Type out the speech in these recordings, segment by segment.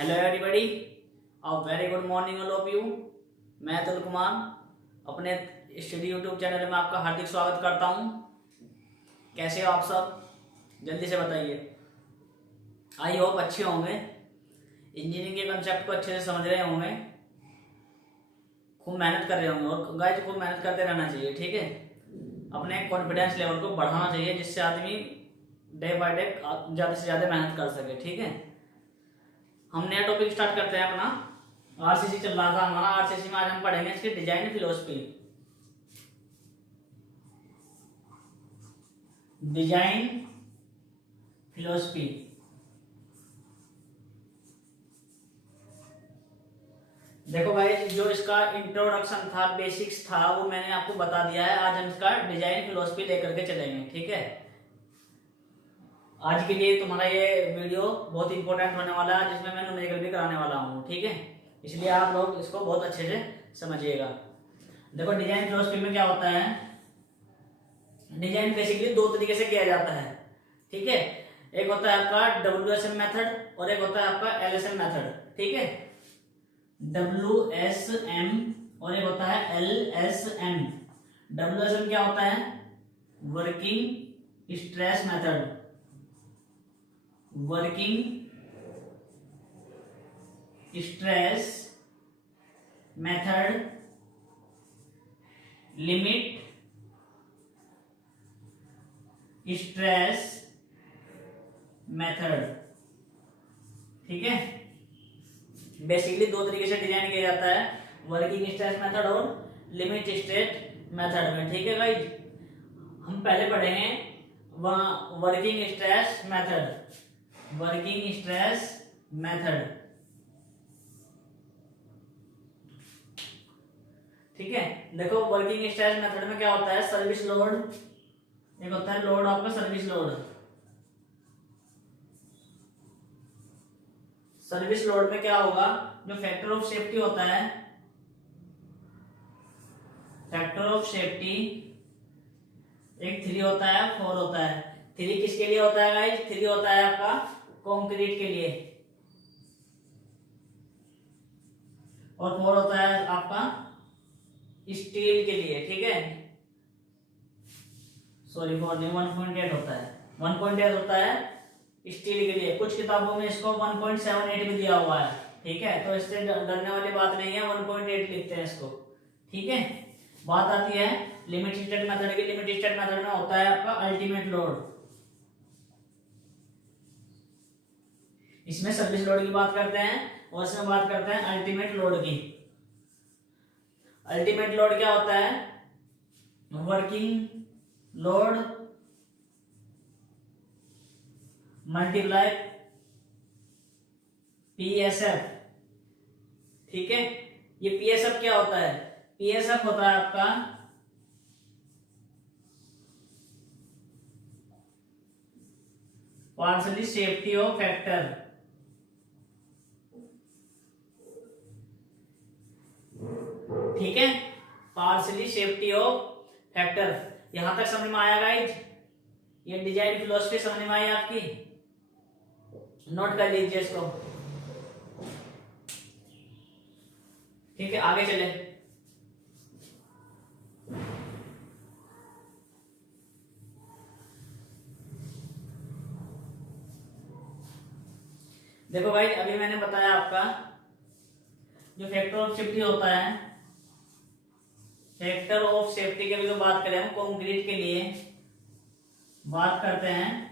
Hello everybody, a very good morning all of you. मैं अतुल कुमार अपने study YouTube channel में आपका हार्दिक स्वागत करता हूं। कैसे हो आप सब? जल्दी से बताइए। आई होप अच्छे होंगे, इंजीनियरिंग के कंसेप्ट को अच्छे से समझ रहे होंगे, खूब मेहनत कर रहे होंगे। और गाइस, खूब मेहनत करते रहना चाहिए, ठीक है। अपने कॉन्फिडेंस लेवल को बढ़ाना चाहिए, जिससे आदमी डे बाय डे ज़्यादा से ज़्यादा मेहनत कर सके, ठीक है। हम नया टॉपिक स्टार्ट करते हैं अपना। आरसीसी चल रहा था हमारा। आरसीसी में आज हम पढ़ेंगे इसकी डिजाइन फिलोसफी। Design philosophy. देखो भाई, जो इसका इंट्रोडक्शन था, बेसिक्स था, वो मैंने आपको बता दिया है। आज हम इसका डिजाइन फिलोसफी लेकर के चलेंगे, ठीक है। आज के लिए तुम्हारा ये वीडियो बहुत इंपॉर्टेंट होने वाला है, जिसमें मैं न्यूमेरिकल भी कराने वाला हूँ, ठीक है। इसलिए आप लोग इसको बहुत अच्छे से समझिएगा। देखो, डिजाइन फिलोसफी में क्या होता है। डिजाइन बेसिकली दो तरीके से किया जाता है, ठीक है। एक होता है आपका WSM मेथड और एक होता है आपका LSM मेथड, ठीक है। WSM और एक होता है LSM। WSM क्या होता है? Working stress method. Working stress method, limit stress method, ठीक है। बेसिकली दो तरीके से डिजाइन किया जाता है, वर्किंग स्ट्रेस मेथड और लिमिट स्ट्रेस मेथड में, ठीक है भाई। हम पहले पढ़ेंगे working stress method. Working stress method, ठीक है। देखो, वर्किंग स्ट्रेस मेथड में क्या होता है? सर्विस लोड, एक होता है लोड आपका सर्विस लोड। सर्विस लोड में क्या होगा? जो फैक्टर ऑफ सेफ्टी होता है, फैक्टर ऑफ सेफ्टी एक 3 होता है, 4 होता है। 3 किसके लिए होता है गाइस? 3 होता है आपका कंक्रीट के लिए, और 4 होता है आपका स्टील के लिए, ठीक है। सॉरी, 4 नहीं, 1.8 होता है। 1.8 होता है स्टील के लिए। कुछ किताबों में इसको 1.78 भी दिया हुआ है, ठीक है। तो इससे डरने वाली बात नहीं है, 1.8 लिखते हैं इसको, ठीक है। बात आती है लिमिट स्टेट मेथड की। लिमिट स्टेट मेथड में होता है आपका अल्टीमेट लोड। इसमें सर्विस लोड की बात करते हैं और इसमें बात करते हैं अल्टीमेट लोड की। अल्टीमेट लोड क्या होता है? वर्किंग लोड मल्टीप्लाई PSF, ठीक है। ये PSF क्या होता है? PSF होता है आपका पार्शली सेफ्टी ऑफ फैक्टर, ठीक है। Partially safety of factor. यहां तक समझ में आया गाइज? ये डिजाइन फिलोसफी समझ में आई आपकी? नोट कर लीजिए इसको, ठीक है। आगे चले। देखो भाई, अभी मैंने बताया आपका जो फैक्टर ऑफ सेफ्टी होता है, फैक्टर ऑफ सेफ्टी की अभी तो बात करें हम कंक्रीट के लिए बात करते हैं।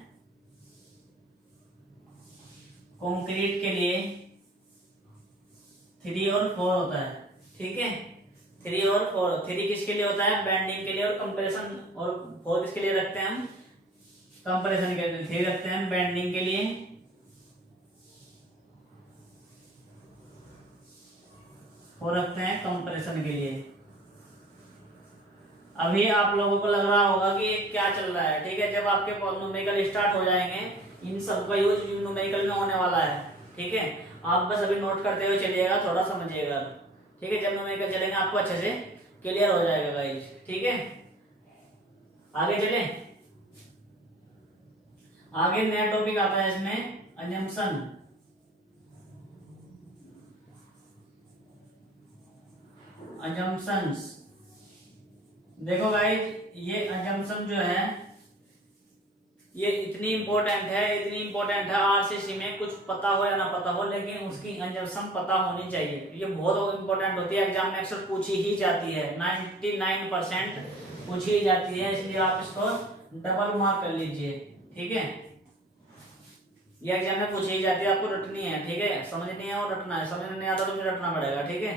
कंक्रीट के लिए 3 और 4 होता है, ठीक है। 3 और 4। 3 किसके लिए होता है? बेंडिंग के लिए और कंप्रेशन, और 4 किसके लिए रखते हैं हम? कंप्रेशन के लिए। 3 रखते हैं बेंडिंग के लिए, 4 रखते हैं कंप्रेशन के लिए। अभी आप लोगों को लग रहा होगा कि क्या चल रहा है, ठीक है। जब आपके न्यूमेरिकल स्टार्ट हो जाएंगे, इन सब का यूज न्यूमेरिकल में होने वाला है, ठीक है। आप बस अभी नोट करते हुए चलिएगा, थोड़ा समझिएगा, ठीक है। जब न्यूमेरिकल चलेंगे आपको अच्छे से क्लियर हो जाएगा गाइस, ठीक है। आगे चले। आगे नया टॉपिक आता है इसमें, अजम्पशन। अजम्पशंस। देखो गाइस ये अजम्पशन जो है ये इतनी इंपॉर्टेंट है आरसीसी में, कुछ पता हो या ना पता हो लेकिन उसकी अजम्पशन पता होनी चाहिए। ये बहुत इंपॉर्टेंट होती है, एग्जाम में अक्सर पूछी ही जाती है, 99% पूछी ही जाती है, इसलिए आप इसको डबल मार्क कर लीजिए। ठीक है, ये एग्जाम में पूछी ही जाती है, आपको रटनी है। ठीक है, समझ नहीं है और रटना है, समझ नहीं आता तो फिर रटना पड़ेगा। ठीक है,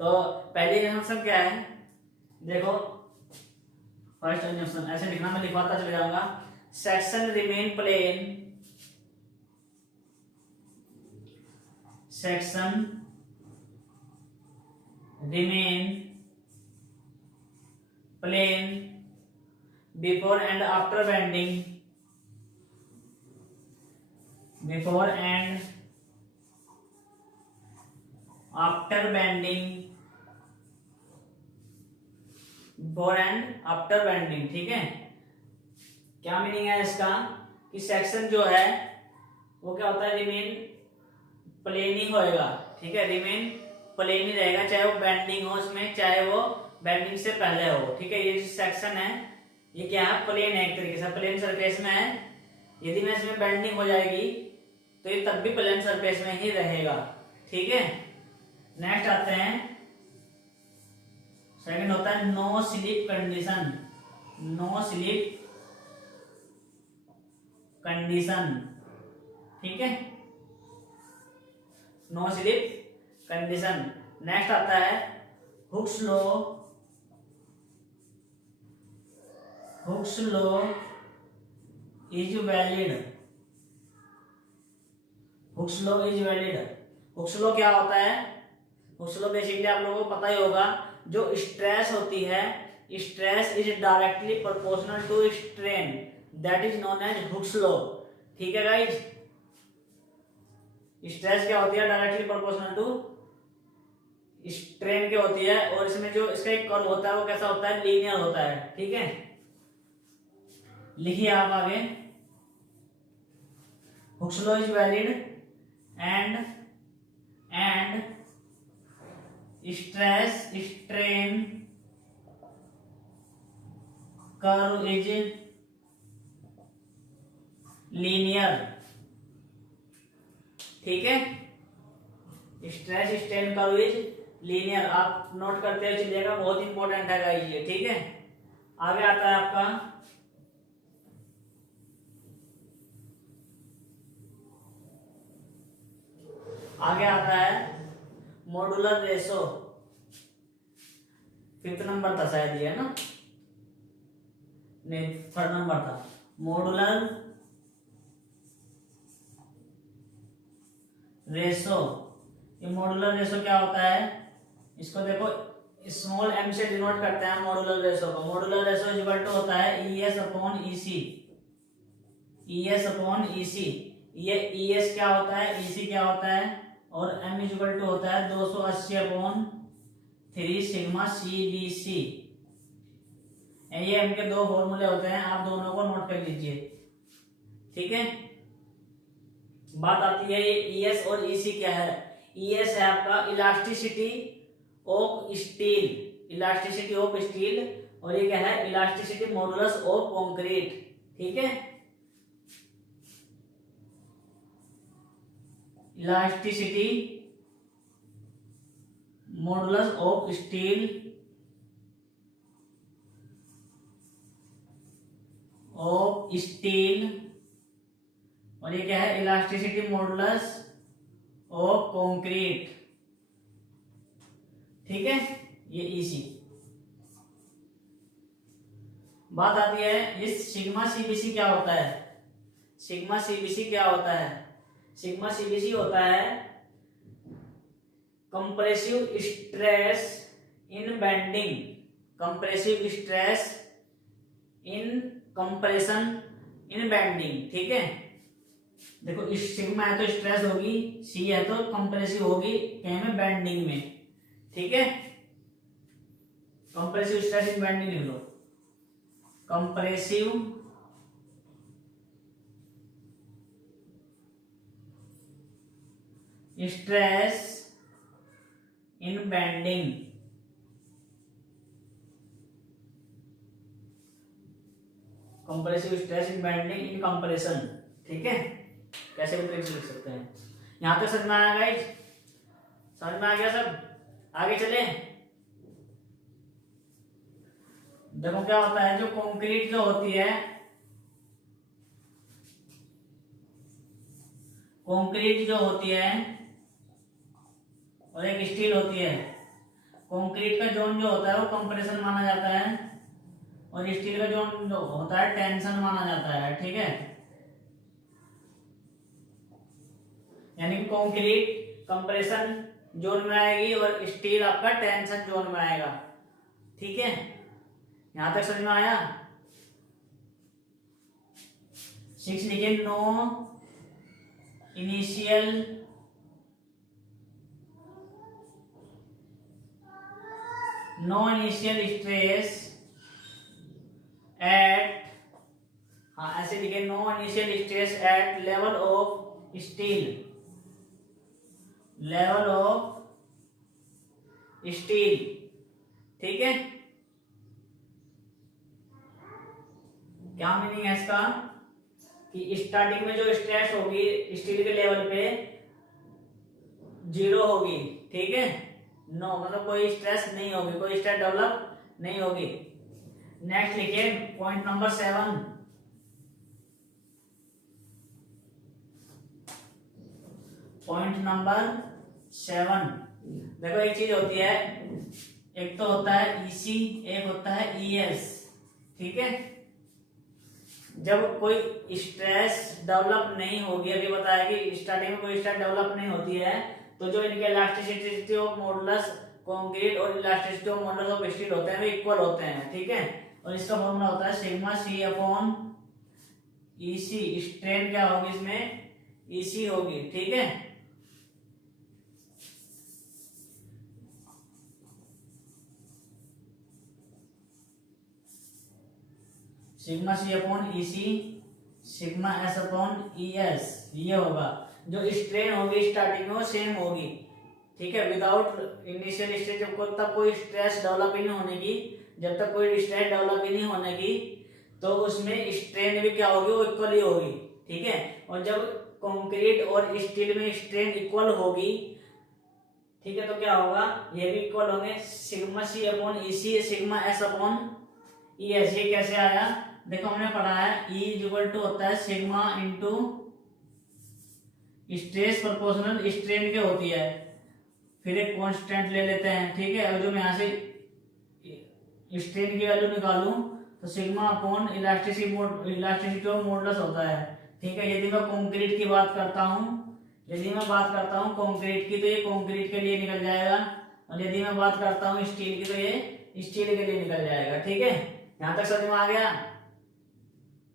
तो पहली अजम्पशन क्या है, देखो फर्स्ट अजम्पशन ऐसे लिखना, मैं लिखवाता चले जाऊंगा। Section remain plane, section remain plane before and after bending, before and after bending, before and after bending. ठीक है, क्या मीनिंग है इसका कि सेक्शन जो है वो क्या होता है, रिमेन प्लेन ही होएगा। ठीक है, रिमेन प्लेन ही रहेगा, चाहे वो बेंडिंग हो उसमें, चाहे वो बेंडिंग से पहले हो। ठीक है, ये जो सेक्शन है ये क्या है, प्लेन है, एक तरीके से प्लेन सरफेस में है। यदि मैं इसमें बेंडिंग हो जाएगी तो ये तब भी प्लेन सरफेस में ही रहेगा। ठीक है, नेक्स्ट आते हैं, सेकंड होता है no slip condition, no slip condition. ठीक है, नो स्लिप कंडीशन। नेक्स्ट आता है Hooke's law, Hooke's law is valid, Hooke's law is valid. Hooke's law क्या होता है, हुक्स लॉ बेसिकली आप लोगों को पता ही होगा, जो स्ट्रेस होती है, stress is directly proportional to strain, that is known as Hooke's law. ठीक है गाइज, स्ट्रेस क्या होती है, डायरेक्टली प्रोपोर्शनल टू स्ट्रेन क्या होती है, और इसमें जो इसका एक कर्व होता है वो कैसा होता है, लीनियर होता है। ठीक है, लिखिए आप आगे, hooks law is valid and stress strain curve is linear. ठीक है, stress strain curve is linear, आप नोट करते हुए चलिएगा, बहुत इंपॉर्टेंट है गाइस ये। ठीक है, आगे आता है आपका मॉड्यूलर रेशो, 5th नंबर था शायद ये, ना नहीं 3rd नंबर था। मॉड्यूलर रेशो, ये मॉड्यूलर रेशो क्या होता है, इसको देखो स्मॉल m से डिनोट करते हैं मॉड्यूलर रेशो को। मॉड्यूलर रेशो इक्वल टू होता है ES upon EC, ES upon EC। ये ES क्या होता है, EC क्या होता है, और m इक्वल टू होता है 280 अपॉन 3 सिग्मा CBC। ये m के दो फॉर्मूले होते हैं, आप दोनों को नोट कर लीजिए। ठीक है, बात आती है ये ES और EC क्या है। ES है आपका elasticity of steel, elasticity of steel, और ये क्या है, इलास्टिसिटी मॉडुलस ऑफ कंक्रीट। ठीक है, इलास्टिसिटी मॉडुलस ऑफ स्टील और ये क्या है, इलास्टिसिटी मॉडुलस ऑफ कंक्रीट। ठीक है, ये EC। बात आती है इस सिग्मा CBC क्या होता है, सिग्मा CBC क्या होता है, सिग्मा CBC होता है compressive stress in bending, compressive stress in compression in bending. ठीक है, देखो इस सिग्मा है तो स्ट्रेस होगी, C है तो कंप्रेसिव होगी, क्या में, बेंडिंग में। ठीक है, कंप्रेसिव स्ट्रेस इन बेंडिंग लिख लो, compressive stress in bending. Compressive stress in bending in compression, ठीक है, कैसे भी तरीके से लिख सकते हैं। यहां तक समझ में आया गाइस? समझ में आ गया सब? आगे चले। देखो क्या होता है, जो कंक्रीट जो होती है, कंक्रीट जो होती है और एक स्टील होती है। कंक्रीट का जोन जो होता है वो कंप्रेशन माना जाता है और स्टील का जोन जो होता है टेंशन माना जाता है, ठीक है। यानी कि कंक्रीट कंप्रेशन जोन में आएगी और स्टील आपका टेंशन जोन में आएगा, ठीक है। यहां तक समझ में आया? 6 लिखे, नो इनिशियल स्ट्रेस एट, हाँ ऐसे लिखे, no initial stress at level of steel, level of steel, ठीक है। क्या मीनिंग है इसका कि स्टार्टिंग में जो स्ट्रेस होगी स्टील के लेवल पे 0 होगी, ठीक है। नो मतलब कोई स्ट्रेस नहीं होगी, कोई स्ट्रेस डेवलप नहीं होगी। नेक्स्ट लिखिए पॉइंट नंबर 7, पॉइंट नंबर 7। देखो एक चीज होती है, एक तो होता है ईसी, एक होता है ईएस, ठीक है। जब कोई स्ट्रेस डेवलप नहीं होगी, अभी बताया कि स्टार्टिंग में कोई स्ट्रेस डेवलप नहीं होती है, तो जो इनके इलास्टिसिटी ऑफ मॉडुलस कंक्रीट और elasticity of modulus of steel होते हैं वो इक्वल होते हैं, ठीक है। और इसका फॉर्मूला होता है sigma C upon EC. Strain क्या होगी इसमें? ईसी होगी, ठीक है। Sigma C upon EC, sigma S upon ES, ये होगा। जो स्ट्रेन होगी स्टार्टिंग में वो सेम होगी, ठीक है। विदाउट इनिशियल स्टेज, जब तक कोई स्ट्रेस डेवलप ही नहीं होने की, जब तक कोई स्ट्रेस डेवलप ही नहीं होने की, तो उसमें स्ट्रेन भी क्या होगी? वो इक्वल ही होगी, ठीक है। और जब कंक्रीट और स्टील में स्ट्रेन इक्वल होगी, ठीक है, तो क्या होगा? ये भी इक्वल होंगे। Sigma C upon EC, sigma S upon ES. ये कैसे आया? देखो हमने पढ़ा है E इक्वल टू होता है sigma into stress proportional strain के होती है, फिर एक कांस्टेंट ले लेते हैं, ठीक है। और जो मैं यहाँ से स्ट्रेन की वैल्यू निकालूं तो sigma upon elasticity of modulus होता है, ठीक है। यदि मैं कंक्रीट की बात करता हूँ, यदि मैं बात करता हूँ कंक्रीट की, तो ये कंक्रीट के लिए निकल जाएगा, और यदि मैं बात करता हूँ स्टील की, तो ये स्टील के लिए निकल जाएगा, ठीक है। यहां तक समझ में आ गया?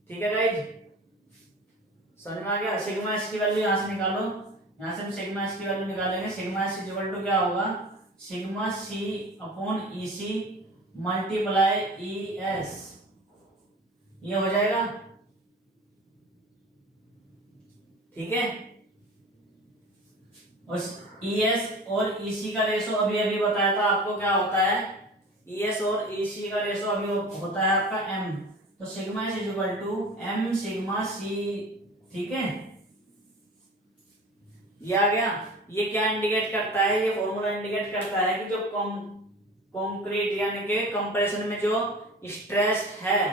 ठीक है गाइज, समझ में आ गया? सिग्मा एस की वैल्यू यहां से निकालो, यहां से हम सिग्मा एस की वैल्यू निकालेंगे। सिग्मा एस इक्वल टू क्या होगा? Sigma C upon EC multiply E S, ये हो जाएगा, ठीक है। और ईएस और ईसी का रेशो अभी अभी बताया था आपको, क्या होता है? ईएस और ईसी का रेशो अभी होता है आपका एम। तो sigma S equal to M sigma C, ठीक है। ये आ गया। ये क्या इंडिकेट करता है? ये फॉर्मूला इंडिकेट करता है कि जो कंक्रीट यानी कि कंप्रेशन में जो स्ट्रेस है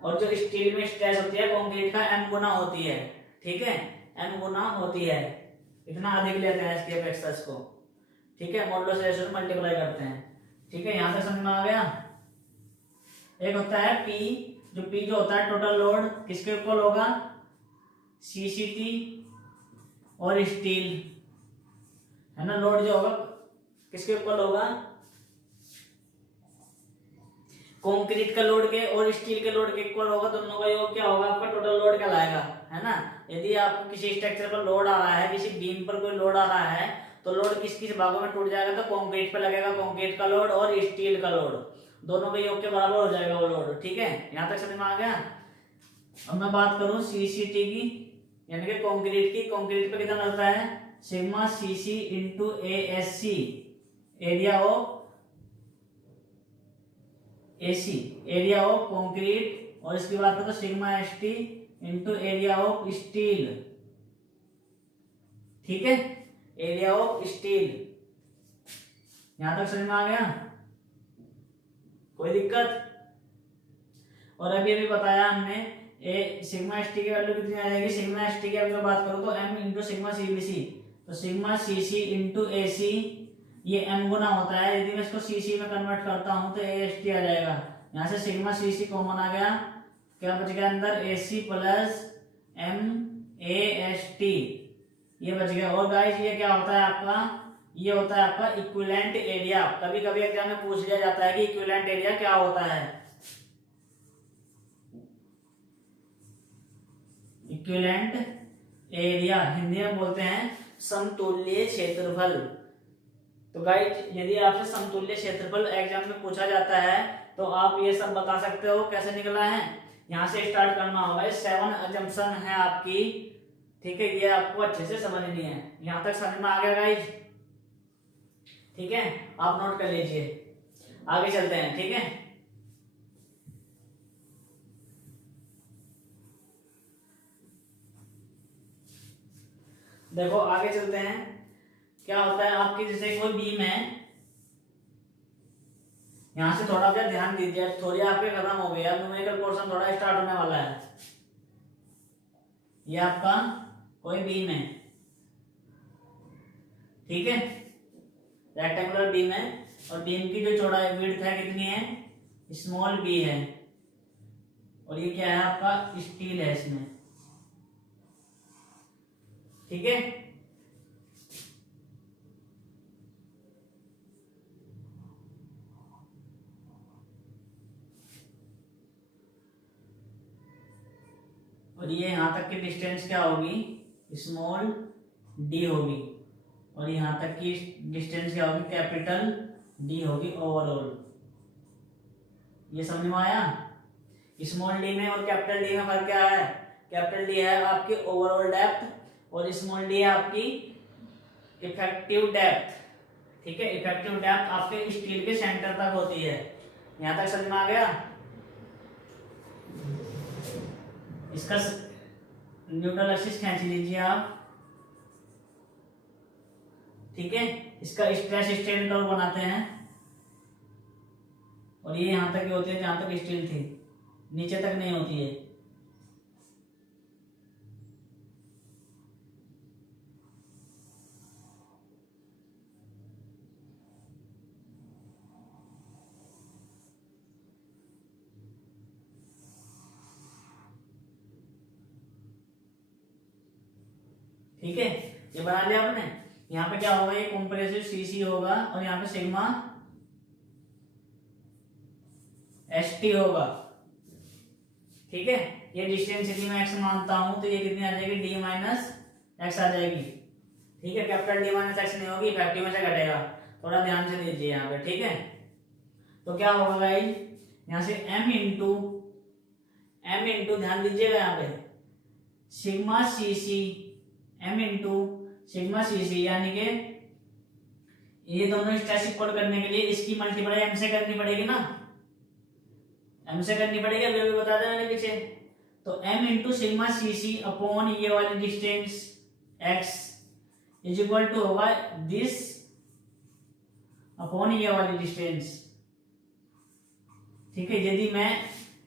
और जो स्टील में स्ट्रेस होती है कंक्रीट का एम गुना होती है, ठीक है। एम गुना होती है, इतना अधिक लेते हैं इसकी अपेक्षा को, ठीक है। मॉडुलस रेशो से मल्टीप्लाई करते हैं, ठीक है। यहां तक समझ में आ गया? एक होता है पी, जो पी जो होता है टोटल लोड किसके इक्वल होगा? सीसीटी और स्टील, है ना। लोड जो होगा किसके इक्वल होगा? कंक्रीट का लोड के और स्टील के लोड के इक्वल होगा। दोनों का योग क्या होगा? आपका टोटल लोड कहलाएगा, है ना। यदि आपको किसी स्ट्रक्चर पर लोड आ रहा है, किसी बीम पर कोई लोड आ रहा है, तो लोड किस किस भागों में टूट जाएगा? तो कंक्रीट पे लगेगा कंक्रीट का लोड और स्टील का लोड, दोनों के योग के बराबर हो जाएगा वो लोड, ठीक है। यहां तक समझ में आ गया? अब मैं बात करूं सीसीटी की, यानी कि कंक्रीट की। कंक्रीट पे कितना लगता है? Sigma CC into A S C, area of AC area of concrete, और इसकी बात करें तो sigma ST into area of steel. ठीक है, एरिया ऑफ स्टील। यहां तक समझ में आ गया, कोई दिक्कत? और अभी अभी बताया हमने सिग्मा ST की वैल्यू कितनी आ जाएगी। सिग्मा ST की अगर बात करो तो m इंटू सिग्मा CBC, तो सिग्मा CC इंटू AC ये m गुना होता है। यदि मैं इसको CC में कन्वर्ट करता हूं तो AST आ जाएगा। यहाँ से सिग्मा CC कॉमन आ गया, क्या बच गया अंदर, AC प्लस MAST, ये बच गया। और गाइस ये क्या होता है आपका, ये होता है आपका इक्विवेलेंट एरिया। कभी कभी एग्जाम में पूछ लिया जाता है कि इक्विवेलेंट एरिया क्या होता है। इक्विवेलेंट एरिया हिंदी में बोलते हैं समतुल्य क्षेत्रफल। तो गाइस यदि आपसे समतुल्य क्षेत्रफल एग्जाम में पूछा जाता है तो आप ये सब बता सकते हो कैसे निकला है। यहाँ से स्टार्ट करना होगा। 7 अजम्पशन है आपकी, ठीक है, ये आपको अच्छे से समझनी है। यहाँ तक समझ में आ गया गाइस? ठीक है, आप नोट कर लीजिए, आगे चलते हैं। ठीक है, देखो आगे चलते हैं। क्या होता है आपकी, जैसे कोई बीम है, यहां से थोड़ा सा ध्यान दीजिए, थोड़ी आपके खत्म हो गई, अब न्यूमेरिकल पोर्शन थोड़ा स्टार्ट होने वाला है। ये आपका कोई बीम है, ठीक है, रेक्टेंगुलर बीम है, और बीम की जो चौड़ाई विड्थ है कितनी है, स्मॉल b है, और ये क्या है आपका, स्टील है इसमें। ठीक है, और ये यहां तक की डिस्टेंस क्या होगी, स्मॉल d होगी, और यहां तक की डिस्टेंस क्या होगी, कैपिटल D होगी ओवरऑल। ये समझ में आया? स्मॉल d में और कैपिटल D में फर्क क्या है? कैपिटल D है आपकी ओवरऑल डेप्थ, और स्मॉल d है आपकी इफेक्टिव डेप्थ। ठीक है, इफेक्टिव डेप्थ आपके स्टील के सेंटर तक होती है। यहां तक समझ में आ गया? इसका न्यूट्रल एक्सिस खींच लीजिए आप। ठीक है, इसका स्ट्रेस स्ट्रेन कर्व बनाते हैं, और ये यहां तक की होती है जहां तक स्टील थी, नीचे तक नहीं होती है। ठीक है, ये बना लिया आपने। यहाँ पे क्या होगा, ये कंप्रेसिव सीसी होगा, और यहाँ पे सिग्मा एसटी होगा। ठीक है, ये डिस्टेंस यदि मैं एक्स मानता हूं तो ये कितनी आ जाएगी, डी माइनस एक्स आ जाएगी। ठीक है, कैपिटल डी माइनस एक्स नहीं होगी, इफेक्टिव में से घटेगा, थोड़ा ध्यान से दीजिए यहाँ पे। ठीक है, तो क्या होगा गाइस, यहाँ से m इंटू ध्यान दीजिएगा यहाँ पे सिग्मा सी सी, m इंटू सिग्मा सी सी, यानी कि ये दोनों स्ट्रेस इक्वल करने के लिए इसकी मल्टीप्लाई m से करनी पड़ेगी ना, m से करनी पड़ेगी, अभी अभी बता दें मैंने पीछे। तो m into sigma C C upon ये वाली distance x is equal to होगा दिस अपॉन ये वाली डिस्टेंस। ठीक है, यदि मैं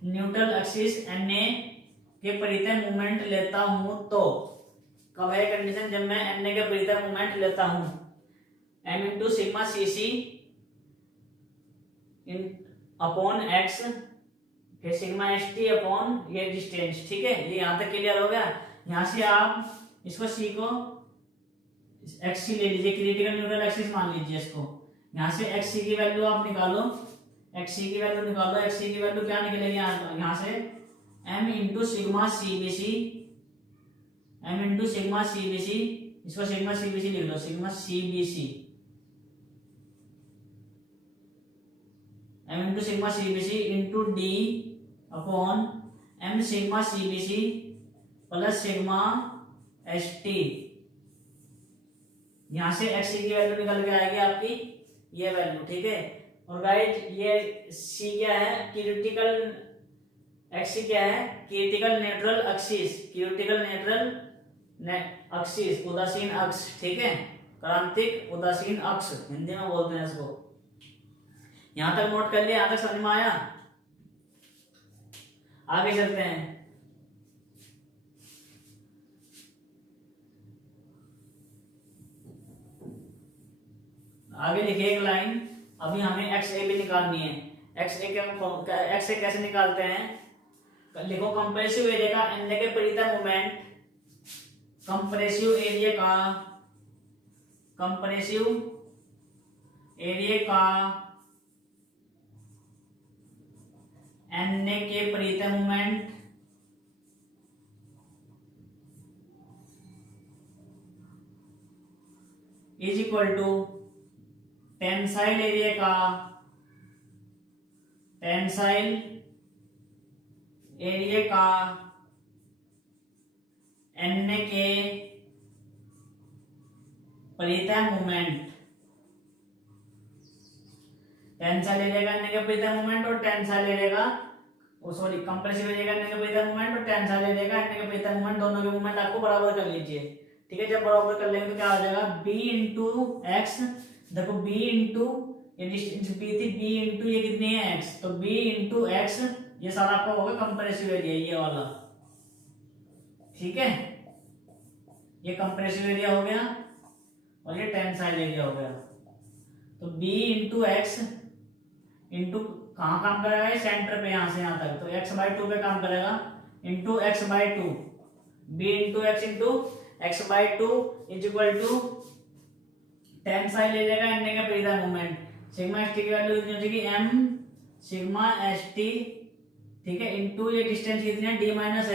न्यूट्रल एक्सिस NA के परितः मूवमेंट लेता हूं तो, कब है कंडीशन, जब मैं NA के परितः मूवमेंट लेता हूं, m into sigma C C upon x, फिर सिग्मा एस टी अपॉन ये डिस्टेंस। ठीक है, ये यहां तक क्लियर हो गया। यहां से आप इसको c को एक्स ले लीजिए, क्रिटिकल न्यूट्रल एक्सिस मान लीजिए इसको। यहां से एक्स की वैल्यू आप निकालो, एक्स की वैल्यू निकालो, एक्स की वैल्यू क्या निकलेगी यहां से, m into sigma CBC, m into sigma CBC, इसको सिग्मा सीबीसी लिख लो, sigma CBC, m into sigma CBC into d upon m sigma CBC plus sigma S t. यहां से x की वैल्यू निकल के आएगी आपकी ये वैल्यू। ठीक है, और गाइज ये सी क्या है, क्रिटिकल एक्सी क्या है, critical neutral axis, critical neutral axis, उदासीन अक्ष, ठीक है, क्रांतिक उदासीन अक्ष हिंदी में बोलते हैं इसको। यहां तक नोट कर लिया, यहां तक समझ में आया। आगे चलते हैं। आगे लिखिए एक लाइन, अभी हमें एक्स ए भी निकालनी है। एक्स ए कैसे निकालते हैं, लिखो कंप्रेसिव एरिया का एनए के परितः मोमेंट, कंप्रेसिव एरिया का एनए के परितः moment is equal to tensile area का एनए के परितः मोमेंट, टेंसाइल एरिया का एनए के परितः मोमेंट और टेंसाइल एरिया का कंप्रेसिव एरिया का एनए के परितः मोमेंट और टेंसाइल एरिया का एनए के परितः मोमेंट, दोनों के मोमेंट आपको बराबर कर लीजिए, ठीक है। जब बराबर कर लेंगे तो क्या हो जाएगा, b इंटू एक्स, देखो b इंटू ये डिस्टेंस b थी, b इंटू ये कितनी है x, तो b इंटू एक्स ये सारा आपका होगा कंप्रेसिव एरिया, ये वाला, ठीक है। ये कंप्रेसिव एरिया हो गया और ये टेंसाइल एरिया हो गया। तो b इंटू एक्स इंटू कहाँ काम करेगा, सेंटर पे, यहां से यहां तक, तो x/2 पे काम करेगा, into x/2, b into x/2 is equal to tensile area का एनए का परितः मोमेंट, सिग्मा st की वैल्यू इतनी हो जाएगी m सिग्मा st, ठीक है, इंटू ये डिस्टेंस कितनी है d माइनस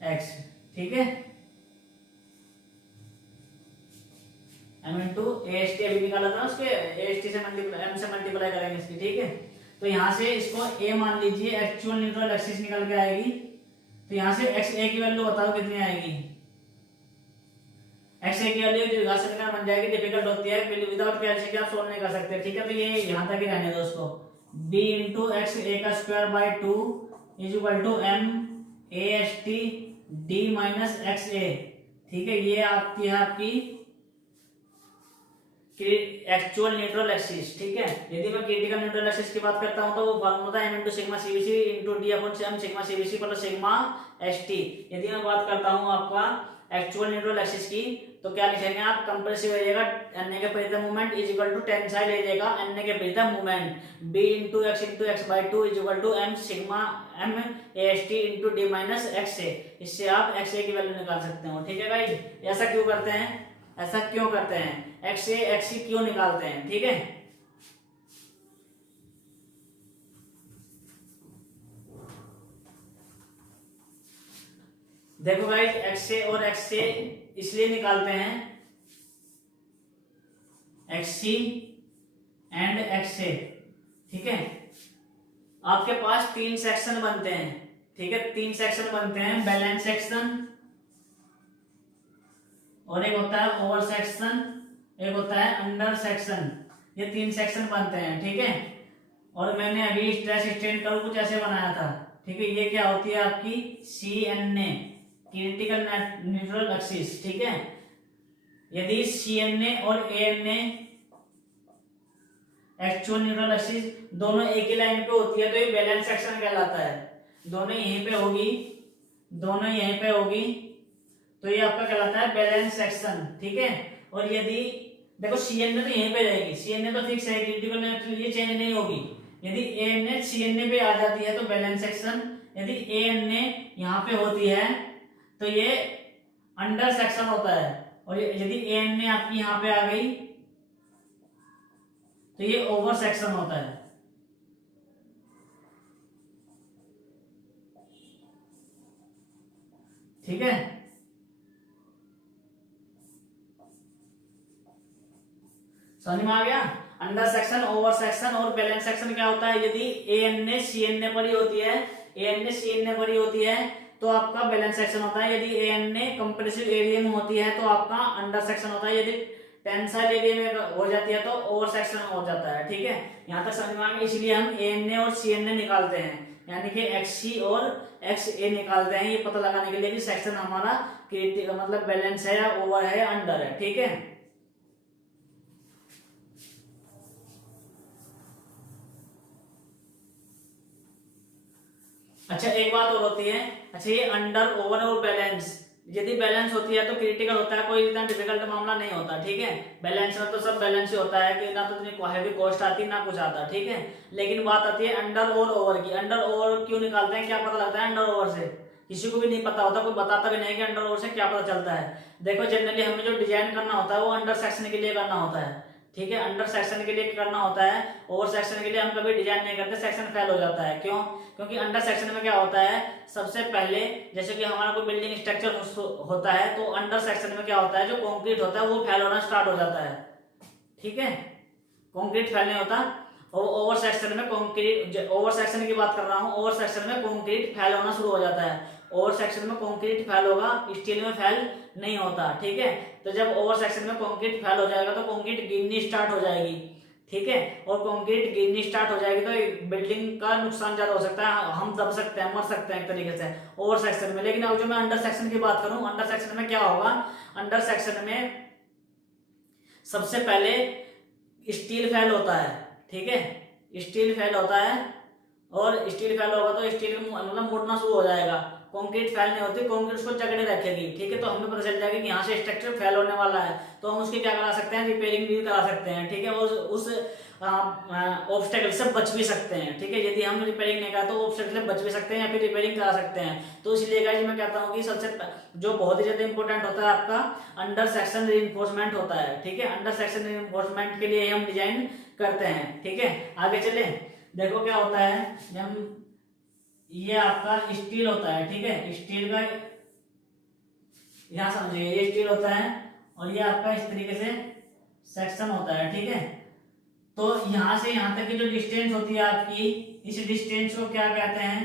एक्स, ठीक है, m इंटू ast अभी निकाला था उसके, ast से m से मल्टीप्लाई करेंगे इसकी, ठीक है। तो यहां से इसको a मान लीजिए, एक्चुअल न्यूट्रल एक्सिस निकल के आएगी, तो यहां से एक्स ए की वैल्यू बताओ कितनी आएगी, एक्स ए की वैल्यू दीर्घ समीकरण बन जाएगी, डिफिकल्ट होती है, विदाउट कैलकुलेशन आप सोल्व नहीं कर सकते, ठीक है। तो ये यहां तक ही रहने दो उसको, b इंटू एक्स ए का square by 2 is equal to m a s t d minus x a, ठीक है। ये आपकी है आपकी एक्चुअल न्यूट्रल एक्सिस, ठीक है। यदि मैं क्रिटिकल न्यूट्रल एक्सिस की बात करता हूं तो वो फॉर्मूला है m into sigma CBC into d upon m sigma CBC plus sigma st। यदि मैं बात करता हूं आपका एक्चुअल न्यूट्रल एक्सिस की, तो क्या लिखेंगे आप, कंप्रेसिव एरिया का एनए के परितः moment is equal to tensile area का एनए के परितः moment, b into x/2 is equal to m sigma m ast into d minus x a. इससे आप एक्स ए की वैल्यू निकाल सकते हो, ठीक है गाइस। ऐसा क्यों करते हैं, एक्स ए एक्स सी क्यों निकालते हैं, ठीक है। देखो गाइस, एक्स ए और एक्स से इसलिए निकालते हैं, x C and x a, ठीक है। आपके पास 3 सेक्शन बनते हैं, ठीक है, 3 सेक्शन बनते हैं, बैलेंस सेक्शन, और एक होता है ओवर सेक्शन, एक होता है अंडर सेक्शन, ये 3 सेक्शन बनते हैं, ठीक है। और मैंने अभी स्ट्रेस स्ट्रेन कर्व कुछ ऐसे बनाया था, ठीक है। ये क्या होती है आपकी C N A, critical neutral axis, ठीक है। यदि सी एन ए और A N A actual neutral axis दोनों एक ही लाइन पे होती है तो ये बैलेंस सेक्शन कहलाता है। दोनों यहीं पे होगी तो ये आपका कहलाता है बैलेंस सेक्शन, ठीक है। और यदि देखो सी एन ए तो यहीं पे रहेगी, सी एन ए तो फिक्स है, क्रिटिकल न्यूट्रल ये चेंज नहीं होगी। यदि ए एन ए सी एन ए पे आ जाती है तो बैलेंस सेक्शन, यदि ए एन ए यहाँ पे होती है तो ये अंडर सेक्शन होता है, और यदि ए एन ए आपकी यहाँ पे आ गई तो ये ओवर सेक्शन होता है, ठीक है। समझ में आ गया। अंडर सेक्शन, ओवर सेक्शन और बैलेंस सेक्शन क्या होता है, यदि ए एन ए सी एन ए पर ही होती है, ए एन ए सी एन ए पर ही होती है तो आपका बैलेंस सेक्शन होता है। यदि एन ए कंप्रेसिव एरिया में होती है तो आपका अंडर सेक्शन होता है। यदि टेंसाइल एरिया में हो जाती है तो ओवर सेक्शन हो जाता है। ठीक है, यहाँ तक समझ में आ गया। इसलिए हम ए एन ए और सी एन ए निकालते हैं, यानी कि एक्स सी और एक्स ए निकालते हैं, ये पता लगाने के लिए कि सेक्शन हमारा क्रिटिकल मतलब बैलेंस है या ओवर है या अंडर है। ठीक है, अच्छा एक बात और होती है, अच्छा ये अंडर ओवर और बैलेंस, यदि बैलेंस होती है तो क्रिटिकल होता है, कोई इतना डिफिकल्ट मामला नहीं होता। ठीक है, बैलेंस में तो सब बैलेंस ही होता है कि ना तो इतनी हैवी कॉस्ट आती ना कुछ आता। ठीक है, लेकिन बात आती है अंडर और ओवर की। अंडर ओवर क्यों निकालते हैं, क्या पता लगता है अंडर ओवर से? किसी को भी नहीं पता होता, कोई बताता भी नहीं कि अंडर ओवर से क्या पता चलता है। देखो जनरली हमें जो डिजाइन करना होता है वो अंडर सेक्शन के लिए करना होता है। ठीक है, अंडर सेक्शन के लिए करना होता है, ओवर सेक्शन के लिए हम कभी डिजाइन नहीं करते, सेक्शन फेल हो जाता है। क्यों? क्योंकि अंडर सेक्शन में क्या होता है, सबसे पहले जैसे कि हमारा कोई बिल्डिंग स्ट्रक्चर होता है तो अंडर सेक्शन में क्या होता है, जो कंक्रीट होता है वो फैल होना स्टार्ट हो जाता है। ठीक है, कंक्रीट फैल नहीं होता। और ओवर सेक्शन में कंक्रीट, ओवर सेक्शन की बात कर रहा हूँ, ओवर सेक्शन में कंक्रीट फैल होना शुरू हो जाता है। ओवर सेक्शन में कंक्रीट फैल होगा, स्टील में फैल नहीं होता। ठीक है, तो जब ओवर सेक्शन में कंक्रीट फैल हो जाएगा तो कंक्रीट गिरनी स्टार्ट हो जाएगी। ठीक है, और कंक्रीट गिरनी स्टार्ट हो जाएगी तो बिल्डिंग का नुकसान ज्यादा हो सकता है, हम दब सकते हैं, मर सकते हैं एक तरीके से ओवर सेक्शन में। लेकिन अब जो मैं अंडर सेक्शन की बात करूं, अंडर सेक्शन में क्या होगा, अंडर सेक्शन में सबसे पहले स्टील फैल होता है। ठीक है, स्टील फैल होता है, और स्टील फैल होगा तो स्टील मतलब मुड़ना शुरू हो जाएगा। कंक्रीट फैल नहीं होती, कंक्रीट उसको जकड़े रखेगी। ठीक है, तो हमें पता चल जाएगा कि यहाँ से स्ट्रक्चर फैल होने वाला है, तो हम उसकी क्या करा सकते हैं, रिपेयरिंग भी करा सकते हैं। ठीक है, उस ऑब्स्टेकल से बच भी सकते हैं। ठीक है, यदि हम रिपेयरिंग नहीं करा तो ऑब्स्टेकल से बच भी सकते हैं या फिर रिपेयरिंग करा सकते हैं। तो इसलिए गाइस मैं कहता हूँ कि सबसे जो बहुत ही ज्यादा इंपॉर्टेंट होता है आपका अंडर सेक्शन रीइंफोर्समेंट होता है। ठीक है, अंडर सेक्शन रीइंफोर्समेंट के लिए हम डिजाइन करते हैं। ठीक है, आगे चले, देखो क्या होता है, जब ये आपका स्टील होता है। ठीक है, स्टील का यहां समझिए, ये स्टील होता है और ये आपका इस तरीके से सेक्शन होता है। ठीक है, तो यहां से यहां तक की जो डिस्टेंस होती है आपकी, इस डिस्टेंस को क्या कहते हैं,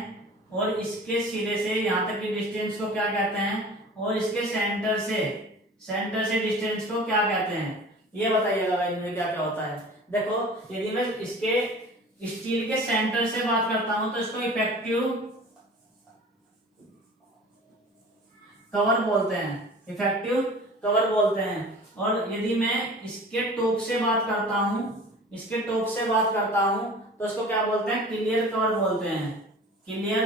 और इसके सिरे से यहां तक की डिस्टेंस को क्या कहते हैं, और इसके सेंटर से डिस्टेंस को क्या कहते हैं, ये बताइएगा भाई मुझे क्या क्या होता है। देखो यदि मैं इसके स्टील के सेंटर से बात करता हूं तो इसको इफेक्टिव कवर बोलते हैं, इफेक्टिव कवर बोलते हैं। और यदि मैं इसके टॉप से बात करता हूं, इसके टॉप से बात करता हूं तो इसको क्या बोलते हैं, क्लियर कवर बोलते हैं, क्लियर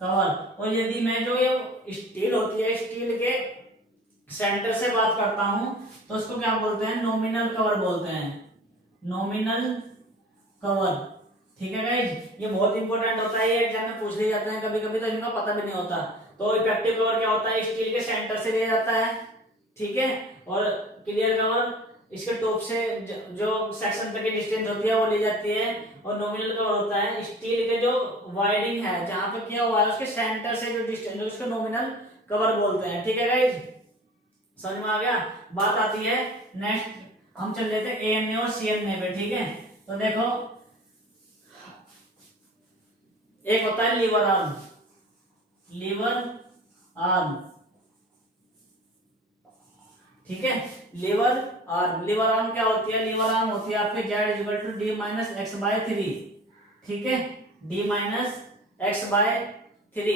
कवर। और यदि मैं जो ये स्टील होती है, स्टील के सेंटर से बात करता हूं तो इसको क्या बोलते हैं, नॉमिनल कवर बोलते हैं, नॉमिनल कवर। ठीक है गाइज, ये बहुत इंपॉर्टेंट होता है, ये एग्जाम में पूछ लिया जाता है कभी कभी, तो इनका पता भी नहीं होता। तो इफेक्टिव कवर क्या होता है, स्टील के सेंटर से लिया जाता है। ठीक है, और क्लियर कवर इसके टॉप से जो सेक्शन तक की डिस्टेंस होती है वो ली जाती है। और नॉमिनल कवर होता है स्टील के जो वायरिंग है जहां पे किया हुआ है उसके सेंटर से जो डिस्टेंस, उसको नॉमिनल कवर बोलते हैं। ठीक है गाइज, समझ में आ गया। बात आती है नेक्स्ट, हम चल लेते हैं एएनए और सीएनए पे। ठीक है, तो देखो एक होता है लीवर आर्म, लीवर आर्म। ठीक है, लीवर आर्म, लीवर आर्म क्या होती है, लीवर आर्म होती है आपके z equal to D minus x by 3। ठीक है, डी माइनस एक्स बाय 3।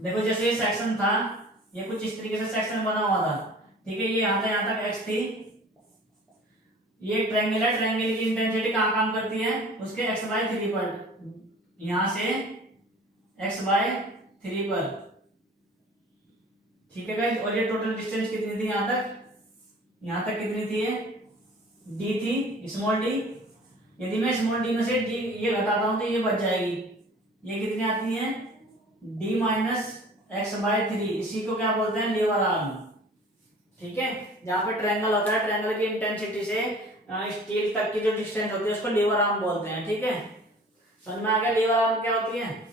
देखो जैसे ये सेक्शन था, ये कुछ इस तरीके से सेक्शन बना हुआ था। ठीक है, ये यहां था, यहां तक एक्स थी, ये ट्रायंगल है, ट्रायंगल की इंटेंसिटी कहां काम करती है, उसके एक्स बाय 3 पर, यहां से एक्स बाय 3 पर। ठीक है गाइस, और ये टोटल डिस्टेंस कितनी थी, यहां तक कितनी थी, डी थी, स्मॉल डी। यदि मैं स्मॉल डी में से डी ये घटाता हूं तो ये बच जाएगी, ये कितनी आती है, डी माइनस एक्स बाय 3। इसी को क्या बोलते हैं, लीवर आर्म। ठीक है, जहां पे ट्रायंगल होता है, ट्रायंगल की इंटेंसिटी से स्टील तक की जो डिस्टेंस होती है उसको लीवर आर्म बोलते हैं। ठीक है, समझ में आ गया लीवर आर्म क्या होती है।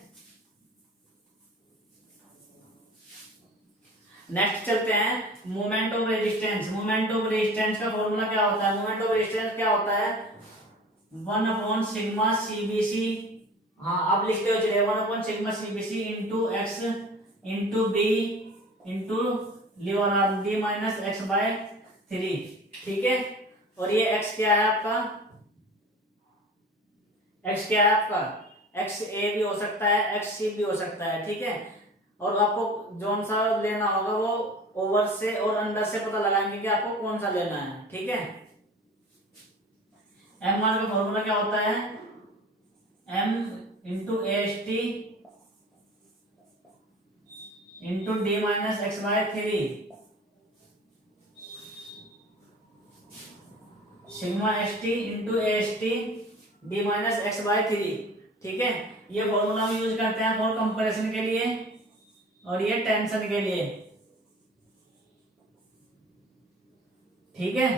नेक्स्ट चलते हैं moment of resistance. Moment of resistance का फॉर्मूला क्या होता है, मोमेंट ऑफ रेजिस्टेंस क्या होता है, 1/σ हाँ आप लिखते हो चलिए 1/σ into x into b into D minus x by 3। ठीक है, और ये एक्स क्या है आपका, एक्स क्या है आपका, एक्स ए भी हो सकता है एक्स सी भी हो सकता है। ठीक है, और आपको कौन सा लेना होगा वो ओवर से और अंडर से पता लगाएंगे कि आपको कौन सा लेना है। ठीक है, एम आर का फॉर्मूला क्या होता है, M into A S T into D minus x by 3 sigma S T into A S T D minus x by 3। ठीक है, ये फॉर्मूला हम यूज करते हैं फॉर कंपैरिजन के लिए और ये टेंशन के लिए। ठीक है,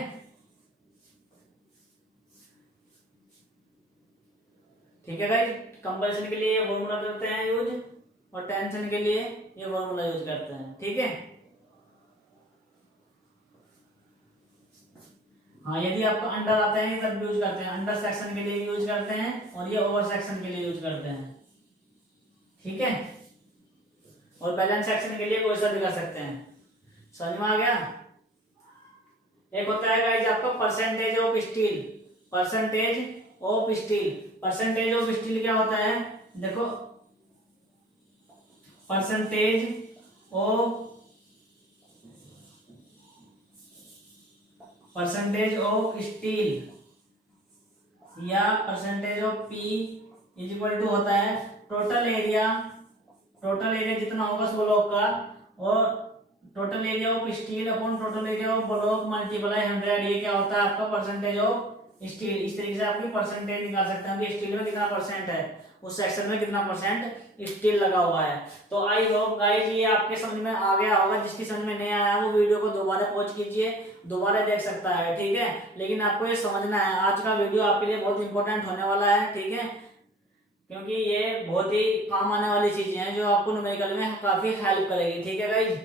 ठीक है भाई, कंपैरिजन के लिए ये फॉर्मूला करते हैं यूज और टेंशन के लिए ये फॉर्मूला यूज करते हैं। ठीक है, हाँ यदि आपका अंडर आता है तब यूज करते हैं, अंडर सेक्शन के लिए यूज करते हैं और ये ओवर सेक्शन के लिए यूज करते हैं। ठीक है, और बैलेंस सेक्शन के लिए कोई सा भी कर सकते हैं। समझ में आ गया। एक होता है गाइस आपका percentage of steel, percentage of steel, percentage of steel क्या होता है, देखो परसेंटेज ऑफ स्टील या percentage of P is equal to होता है टोटल एरिया जितना होगा उस ब्लॉक का और total area of steel upon total area of block multiply 100। ये क्या होता है आपका परसेंटेज ऑफ स्टील। इस तरीके से आपकी परसेंटेज निकाल सकते हैं कि स्टील में कितना परसेंट है, उस सेक्शन में कितना परसेंट स्टील लगा हुआ है। तो आई होप गाइस ये आपके समझ में आ गया होगा। जिसकी समझ में नहीं आया वो वीडियो को दोबारा पॉज कीजिए, दोबारा देख सकता है। ठीक है, लेकिन आपको ये समझना है आज का वीडियो आपके लिए बहुत इंपॉर्टेंट होने वाला है। ठीक है, क्योंकि ये बहुत ही काम आने वाली चीजें हैं जो आपको न्यूमेरिकल में काफी हेल्प करेगी। ठीक है गाइस,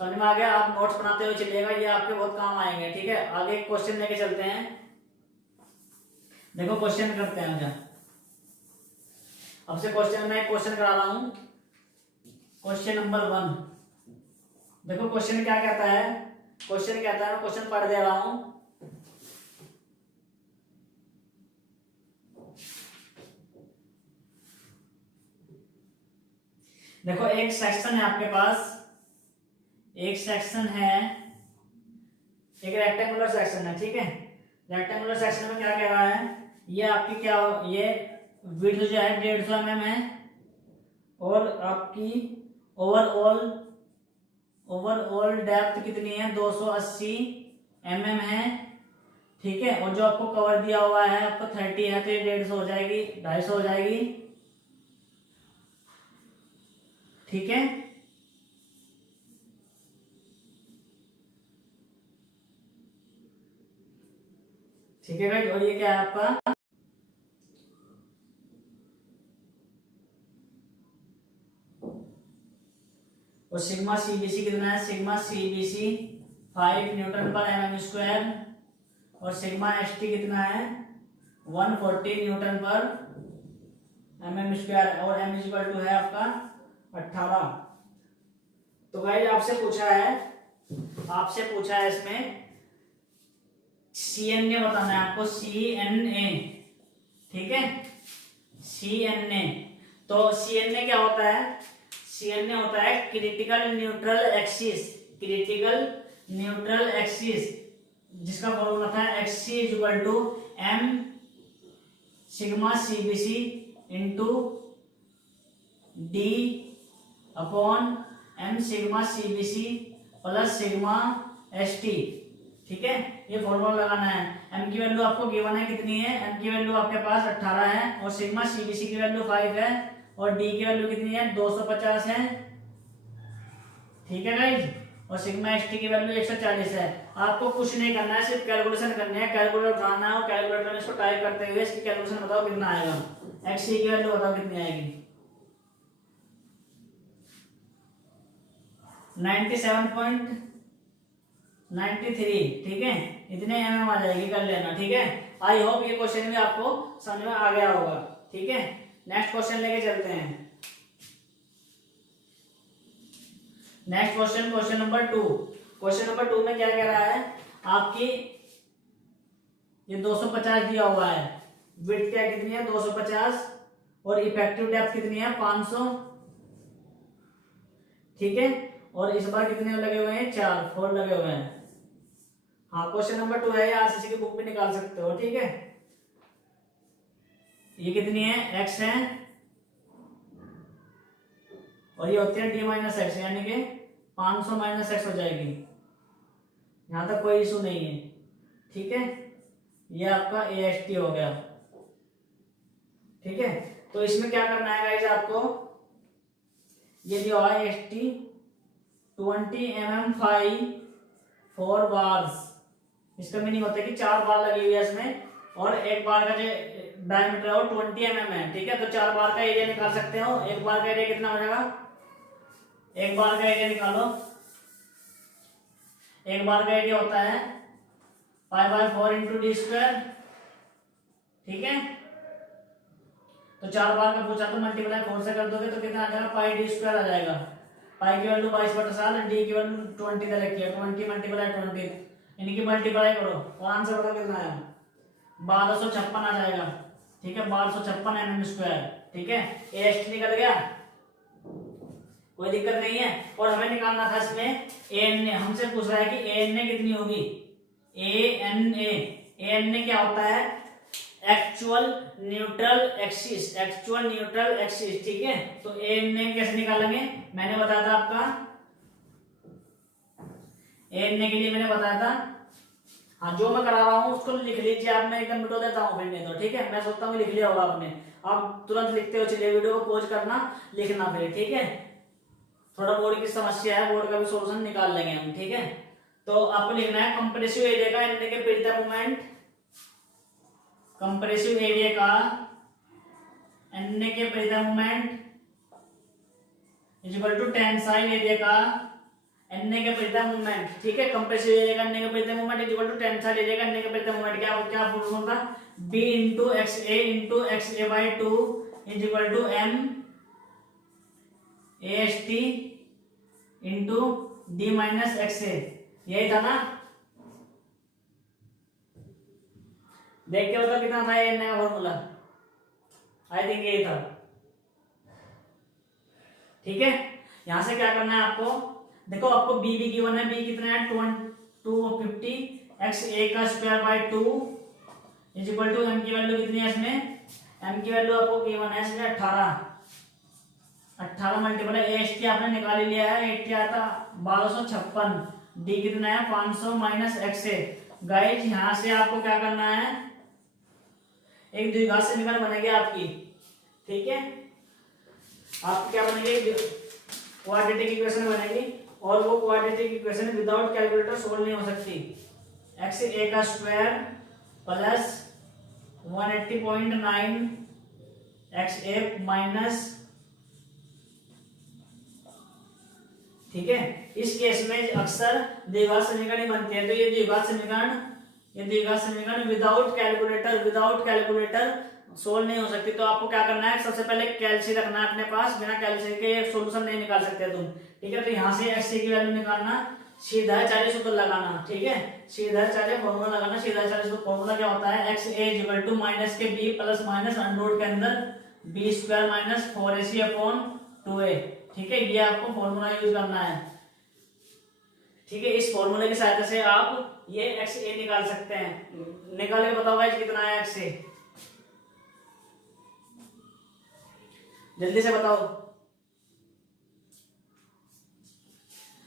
समझ में आ गया। आप नोट्स बनाते हुए चलिएगा, ये आपके बहुत काम आएंगे। ठीक है, आगे क्वेश्चन लेके चलते हैं। देखो क्वेश्चन करते हैं मुझे आपसे क्वेश्चन, मैं क्वेश्चन करा रहा हूं। क्वेश्चन नंबर 1 देखो क्वेश्चन क्या कहता है, क्वेश्चन कहता है, मैं क्वेश्चन पढ़ दे रहा हूं। देखो एक सेक्शन है आपके पास, एक सेक्शन है, एक रेक्टेंगुलर सेक्शन है। ठीक है, रेक्टेंगुलर सेक्शन में क्या कह रहा है, ये आपकी क्या, ये विड्थ जो है 150 mm है और आपकी ओवरऑल डेप्थ कितनी है 280 mm है। ठीक है, और जो आपको कवर दिया हुआ है आपको 30 है तो ये 150 हो जाएगी, 250 हो जाएगी। ठीक है, ठीक है गाइस, और ये क्या है आपका, और सिग्मा सीबीसी कितना है, सिग्मा सीबीसी 5 न्यूटन पर mm स्क्वायर और सिग्मा एसटी कितना है 140 न्यूटन पर mm स्क्वायर और m इक्वल टू है आपका 18। तो गाइस आपसे पूछा है इसमें CNA बताना है आपको, CNA। ठीक है, CNA, तो CNA क्या होता है, CNA होता है critical neutral axis, critical neutral axis, जिसका फॉर्मूला था XC equal to M sigma CBC into D upon M sigma CBC plus sigma ST। ठीक है, ये फॉर्मूला लगाना है। M की वैल्यू आपको गिवन है कितनी है, M की वैल्यू आपके पास 18 है और सिग्मा CBC की वैल्यू 5 है और D की वैल्यू कितनी है 250 है। ठीक है गाइस, और सिग्मा ST की वैल्यू 140 है। आपको कुछ नहीं करना है, सिर्फ कैलकुलेशन करनी है, कैलकुलेटर उठाना है और कैलकुलेटर में इसको टाइप करते हुए इसकी कैलकुलेशन बताओ कितना आएगा, XC की वैल्यू बताओ कितनी आएगी 97.5 93, ठीक है, इतने mm आ जाएगी, कर लेना, ठीक है। आई होप ये क्वेश्चन भी आपको समझ में आ गया होगा, ठीक है। नेक्स्ट क्वेश्चन लेके चलते हैं। Next question, question number 2। Question number 2 में क्या कह रहा है आपकी, ये 250 दिया हुआ है, विड्थ क्या कितनी है 250, और इफेक्टिव डेप्थ कितनी है 500, ठीक है। और इस बार कितने लगे हुए हैं 4 लगे हुए हैं। हाँ, क्वेश्चन नंबर 2 है, आरसीसी की बुक भी निकाल सकते हो, ठीक है। ये कितनी है x है, और ये होती है d माइनस एक्स, यानी कि 500 माइनस एक्स हो जाएगी। यहां तक कोई इशू नहीं है, ठीक है। ये आपका AST हो गया, ठीक है। तो इसमें क्या करना है गाइस आपको, ये जो है AST 20 mm 4 बार्स, इसका मीनिंग होता है कि 4 बार लगी हुई है इसमें, और एक बार का जो डायमीटर है वो 20 mm है, ठीक है। तो 4 बार का एरिया निकाल सकते हो। एक बार का एरिया कितना हो जाएगा, एक बार का एरिया निकालो। एक बार का एरिया होता है π/4 इंटू डी स्क्वायर, ठीक है। तो 4 बार का पूछा तो मल्टीप्लाई 4 से कर दोगे तो कितना आ जाएगा, पाई डी स्क्वायर आ जाएगा। पाई की वैल्यू 22/7, डी की वैल्यू 20 दे रखी है, 20 मल्टीप्लाई 20, इनकी मल्टीप्लाई करो और आंसर बताओ कितना है, 1256 आ जाएगा, ठीक है। 1256 mm स्क्वायर, ठीक है। AST निकल गया, कोई दिक्कत नहीं है। और हमें निकालना था इसमें ANA, हमसे पूछ रहा है कि ANA कितनी होगी, ANA क्या होता है, actual neutral axis, actual neutral axis, ठीक है। तो ANA कैसे निकालेंगे, मैंने बताया था आपका, ANA के लिए मैंने बताया था। हाँ, जो मैं करा रहा हूँ उसको लिख लीजिए आप, मैं एकदम मिटो देता हूँ फिर नहीं तो, ठीक है। मैं सोचता हूँ लिख लिया होगा आपने, आप तुरंत लिखते हो, चलिए वीडियो को पॉज करना, लिखना फिर, ठीक है। थोड़ा बोर्ड की समस्या है, बोर्ड का भी सॉल्यूशन निकाल लेंगे हम, ठीक है। तो आपको लिखना है कंप्रेसिव एरिया का एनए के विरुद्ध मोमेंट, कंप्रेसिव एरिया का एनए के विरुद्ध moment is equal to tensile area का एनए के विरुद्ध मोमेंट, ठीक है। कंप्रेसिव एरिया का एनए के विरुद्ध moment is equal to tensile area का एनए के विरुद्ध मोमेंट, क्या क्या फॉर्मूला था, b into xa/2 is equal to m AST into d minus XA, यही था ना। देख के मतलब कितना था ये नया फॉर्मूला, आई थिंक यही था, ठीक है। यहां से क्या करना है आपको, देखो आपको b भी गिवन है, b कितना है 250 XA का square by 2 is equal to m की वैल्यू कितनी है इसमें, m की वैल्यू आपको गिवन है इसमें 18 मल्टीप्लाई AST आपने निकाल ही लिया है, 80 आया था 1256, d कितना है 500 माइनस XA। गाइस यहां से आपको क्या करना है, एक द्विघात समीकरण बनेगी आपकी, ठीक है। आपको क्या बनेगी, क्वाड्रेटिक इक्वेशन बनेगी, और वो quadratic equation without calculator solve नहीं हो सकती। XA का स्क्वायर प्लस 180.9 XA माइनस, ठीक है। इस केस में अक्सर द्विघात समीकरण बनती है, तो ये द्विघात समीकरण विदाउट कैलकुलेटर सोल्व नहीं हो सकती। तो आपको क्या करना है, सबसे पहले कैलसी रखना है अपने पास, बिना कैलसी के सॉल्यूशन नहीं निकाल सकते तुम, ठीक है। तो यहाँ से XA की वैल्यू निकालना, सीधा 40 सूत्र लगाना, ठीक है। सीधा 40 फॉर्मूला लगाना, सीधा 40 फॉर्मूला क्या होता है, XA इक्वल टू माइनस के b प्लस माइनस अंडर के अंदर b square minus 4AC upon 2a, ठीक है। ये आपको फॉर्मूला यूज करना है, ठीक है। इस फॉर्मूले की सहायता से आप ये XA निकाल सकते हैं। निकाल के बताओ गाइस कितना है XA, जल्दी से बताओ।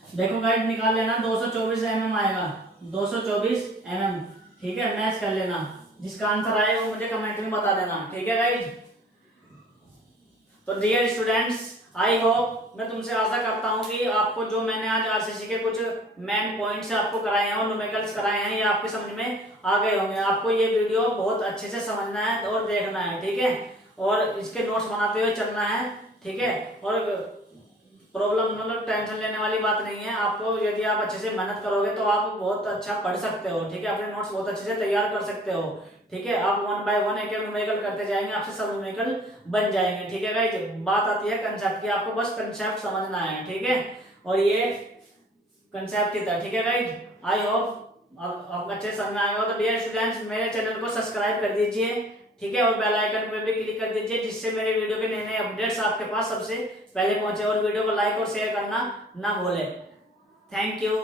देखो गाइस निकाल लेना, 224 mm आएगा, 224 mm, ठीक है। मैच कर लेना, जिसका आंसर आए वो मुझे कमेंट में बता देना, ठीक है गाइस। तो डियर स्टूडेंट्स, आई होप, मैं तुमसे आशा करता हूं कि आपको जो मैंने आज आरसीसी के कुछ मेन पॉइंट्स आपको कराए हैं और न्यूमेरिकल्स कराए हैं, ये आपके समझ में आ गए होंगे। आपको ये वीडियो बहुत अच्छे से समझना है और देखना है, ठीक है। और इसके नोट्स बनाते हुए चलना है, ठीक है। और प्रॉब्लम मतलब टेंशन लेने वाली बात नहीं है। आपको यदि आप अच्छे से मेहनत करोगे तो आप बहुत अच्छा पढ़ सकते हो, ठीक है, अपने नोट्स बहुत अच्छे से तैयार कर सकते हो, ठीक है। आप 1 बाय 1 एक एक न्यूमेरिकल करते जाएंगे, आपसे सब न्यूमेरिकल बन जाएंगे, ठीक है गाइस। बात आती है कंसेप्ट की, आपको बस कंसेप्ट समझना है, ठीक है। और ये कंसेप्ट की था, ठीक है गाइस। आई होप आप अच्छे समझ में आए हो। तो डियर स्टूडेंट्स, मेरे चैनल को सब्सक्राइब कर दीजिए, ठीक है, और बेल आइकन पे भी क्लिक कर दीजिए, जिससे मेरे वीडियो के नए नए अपडेट्स आपके पास सबसे पहले पहुंचे। और वीडियो को लाइक और शेयर करना ना भूलें। Thank you.